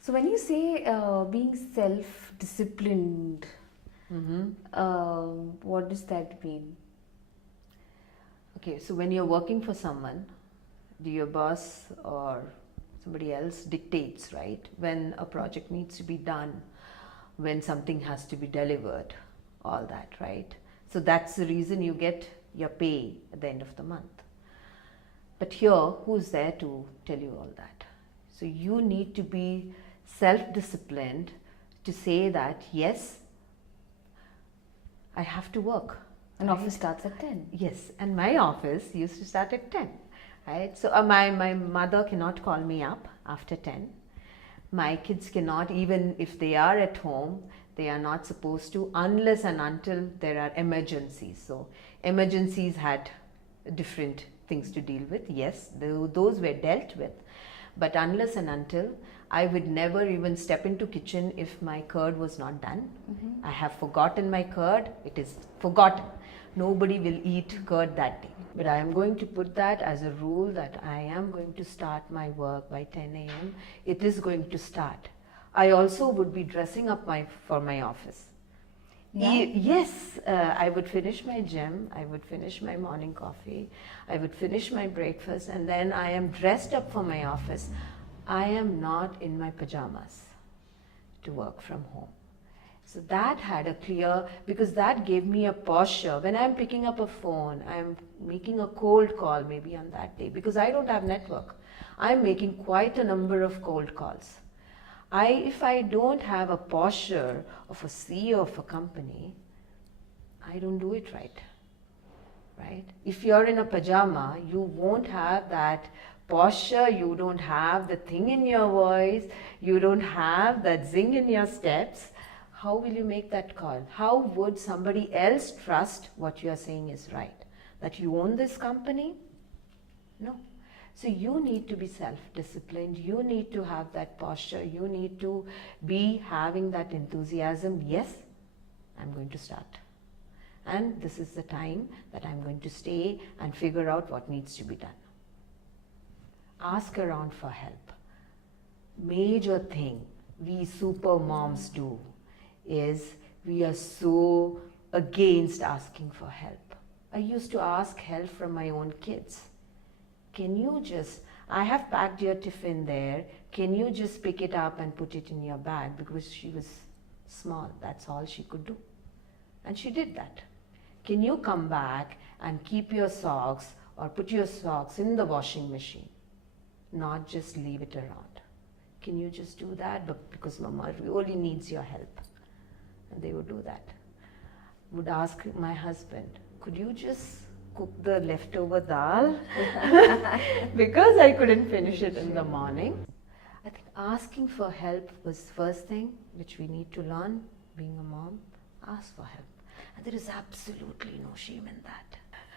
So when you say being self-disciplined, what does that mean? Okay, so when you're working for someone, your boss or somebody else dictates, right? When a project needs to be done, when something has to be delivered, all that, right? So that's the reason you get your pay at the end of the month. But here, who's there to tell you all that? So you need to be self-disciplined to say that, yes, I have to work. An office starts at 10. Yes, and my office used to start at 10, right? So my mother cannot call me up after 10. My kids cannot, even if they are at home, they are not supposed to unless and until there are emergencies. So emergencies had different things to deal with. Yes, those were dealt with. But unless and until, I would never even step into kitchen if my curd was not done. I have forgotten my curd, it is forgotten. Nobody will eat curd that day. But I am going to put that as a rule that I am going to start my work by 10 a.m. It is going to start. I also would be dressing up for my office. Yeah. Yes, I would finish my gym, I would finish my morning coffee, I would finish my breakfast, and then I am dressed up for my office. I am not in my pajamas to work from home. So that had a clear, because that gave me a posture. When I'm picking up a phone, I'm making a cold call maybe on that day, because I don't have network. I'm making quite a number of cold calls. If I don't have a posture of a CEO of a company, I don't do it right. Right? If you're in a pajama, you won't have that posture, you don't have the thing in your voice, you don't have that zing in your steps. How will you make that call? How would somebody else trust what you are saying is right? That you own this company? No. So you need to be self-disciplined, you need to have that posture, you need to be having that enthusiasm. Yes, I'm going to start. And this is the time that I'm going to stay and figure out what needs to be done. Ask around for help. Major thing we super moms do is we are so against asking for help. I used to ask help from my own kids. Can you just, I have packed your tiffin there, can you just pick it up and put it in your bag? Because she was small, that's all she could do. And she did that. Can you come back and keep your socks or put your socks in the washing machine? Not just leave it around. Can you just do that? But because Mama really needs your help. And they would do that. Would ask my husband, could you just cook the leftover dal? Because I couldn't finish it in the morning. I think asking for help was the first thing which we need to learn being a mom. Ask for help. And there is absolutely no shame in that.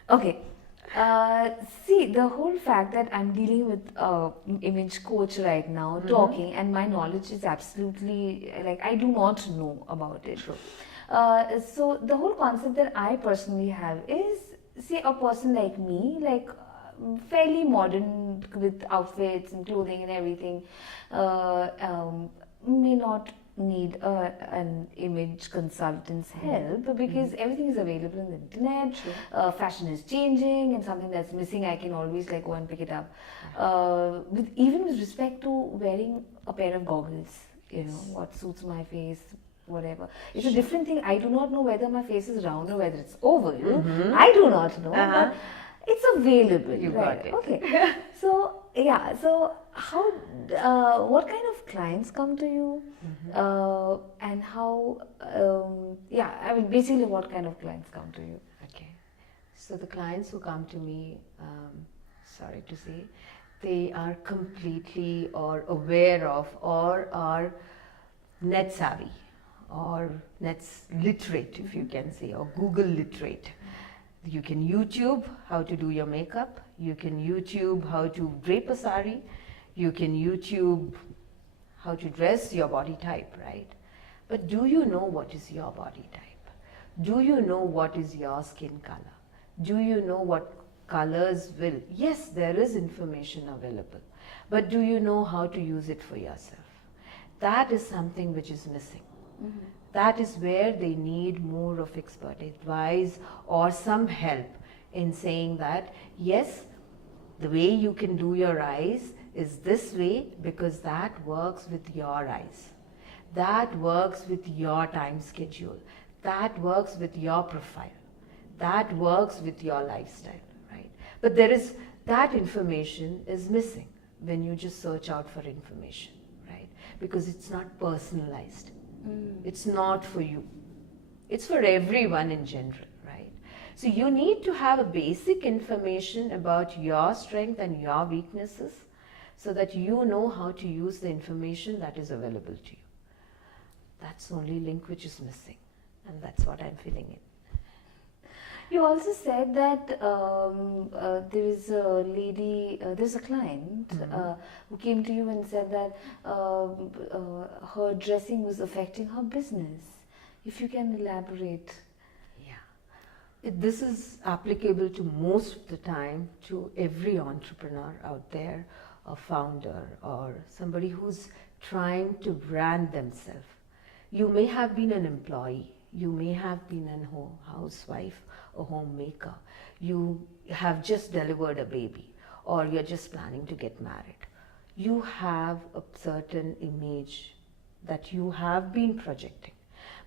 Okay. See, the whole fact that I'm dealing with image coach right now, talking, and my knowledge is absolutely, like, I do not know about it. True. So the whole concept that I personally have is, say, a person like me, like fairly modern with outfits and clothing and everything, may not need an image consultant's help because everything is available on the internet. Fashion is changing, and something that's missing, I can always like go and pick it up. Even with respect to wearing a pair of goggles, you know, what suits my face, whatever. It's a different thing. I do not know whether my face is round or whether it's oval. I do not know, but it's available. You right? got it. Okay. So yeah. So how? What kind of clients come to you? And how? Yeah. I mean, basically, what kind of clients come to you? Okay. So the clients who come to me, sorry to say, they are completely or aware of or are net savvy or net literate, if you can say, or Google literate. You can YouTube how to do your makeup, you can YouTube how to drape a sari, you can YouTube how to dress your body type, right? But do you know what is your body type? Do you know what is your skin color? Do you know what colors will? Yes, there is information available, but do you know how to use it for yourself? That is something which is missing. That is where they need more of expert advice or some help in saying that, yes, the way you can do your eyes is this way because that works with your eyes. That works with your time schedule. That works with your profile. That works with your lifestyle, right? But that information is missing when you just search out for information, right? Because it's not personalized. It's not for you. It's for everyone in general, right? So you need to have a basic information about your strength and your weaknesses so that you know how to use the information that is available to you. That's the only link which is missing, and that's what I'm filling in. You also said that there is a lady, there's a client who came to you and said that her dressing was affecting her business. If you can elaborate. Yeah. This is applicable to most of the time to every entrepreneur out there, a founder or somebody who's trying to brand themselves. You may have been an employee. You may have been a housewife, a homemaker. You have just delivered a baby, or you're just planning to get married. You have a certain image that you have been projecting.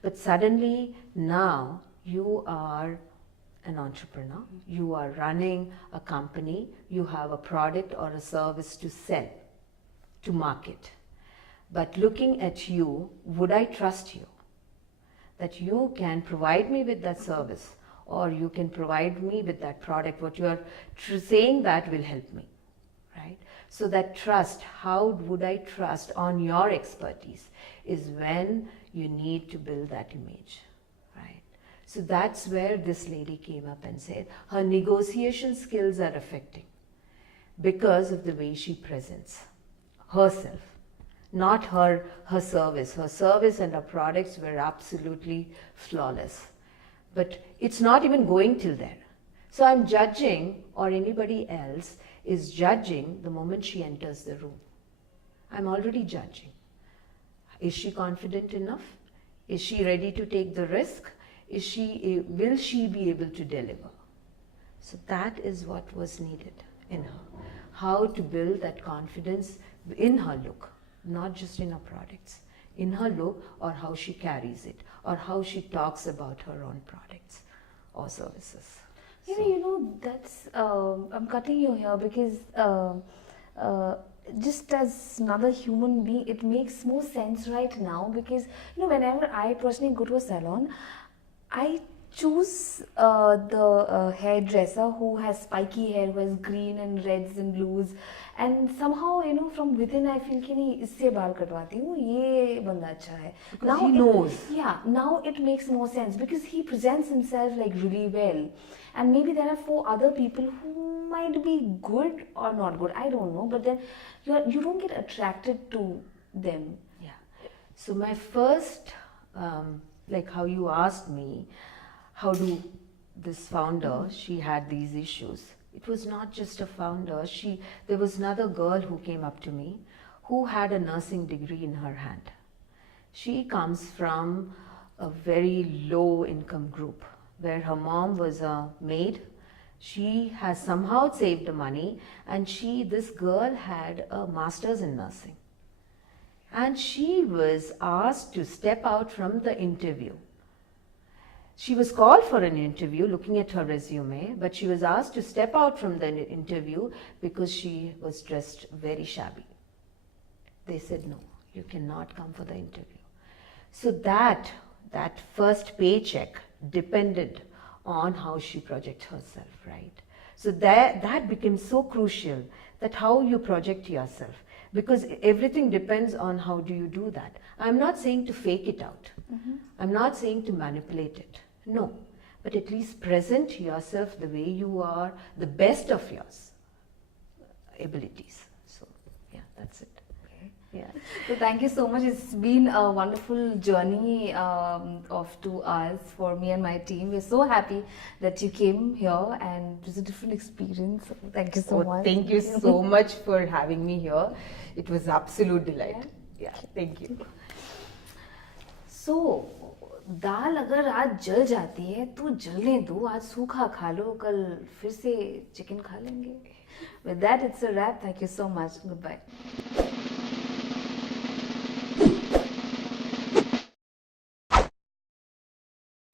But suddenly now you are an entrepreneur, you are running a company, you have a product or a service to sell, to market. But looking at you, would I trust you? That you can provide me with that service, or you can provide me with that product, what you are saying that will help me, right? So that trust, how would I trust on your expertise, is when you need to build that image, right? So that's where this lady came up and said her negotiation skills are affecting because of the way she presents herself. Not her service. Her service and her products were absolutely flawless. But it's not even going till there. So I'm judging, or anybody else is judging the moment she enters the room. I'm already judging. Is she confident enough? Is she ready to take the risk? Will she be able to deliver? So that is what was needed in her. How to build that confidence in her look. Not just in her products, in her look, or how she carries it, or how she talks about her own products or services. That's, I'm cutting you here because just as another human being, it makes more sense right now because, whenever I personally go to a salon, I choose the hairdresser who has spiky hair, who has green and reds and blues, and somehow from within I feel कि नहीं इससे बाल कटवाती हूँ ये बंदा अच्छा है. Because he knows. Now it makes more sense because he presents himself like really well, and maybe there are 4 other people who might be good or not good. I don't know, but then you don't get attracted to them. Yeah. So my first, like how you asked me, how do this founder, she had these issues. It was not just a founder. There was another girl who came up to me who had a nursing degree in her hand. She comes from a very low income group where her mom was a maid. She has somehow saved the money, and this girl had a master's in nursing. And she was asked to step out from the interview. She was called for an interview looking at her resume, but she was asked to step out from the interview because she was dressed very shabby. They said, no, you cannot come for the interview. So that first paycheck depended on how she projects herself, right? So that became so crucial, that how you project yourself, because everything depends on how do you do that. I'm not saying to fake it out. I'm not saying to manipulate it. No, but at least present yourself the way you are, the best of your abilities. So yeah, that's it. Okay. Yeah. So thank you so much. It's been a wonderful journey of 2 hours for me and my team. We're so happy that you came here, and it was a different experience. So thank you so much. Thank you so much for having me here. It was absolute delight. Yeah, thank you. So दाल अगर आज जल जाती है तो जलने दो, आज सूखा खा लो, कल फिर से चिकन खा लेंगे. With that, it's a wrap. Thank you so much. Goodbye.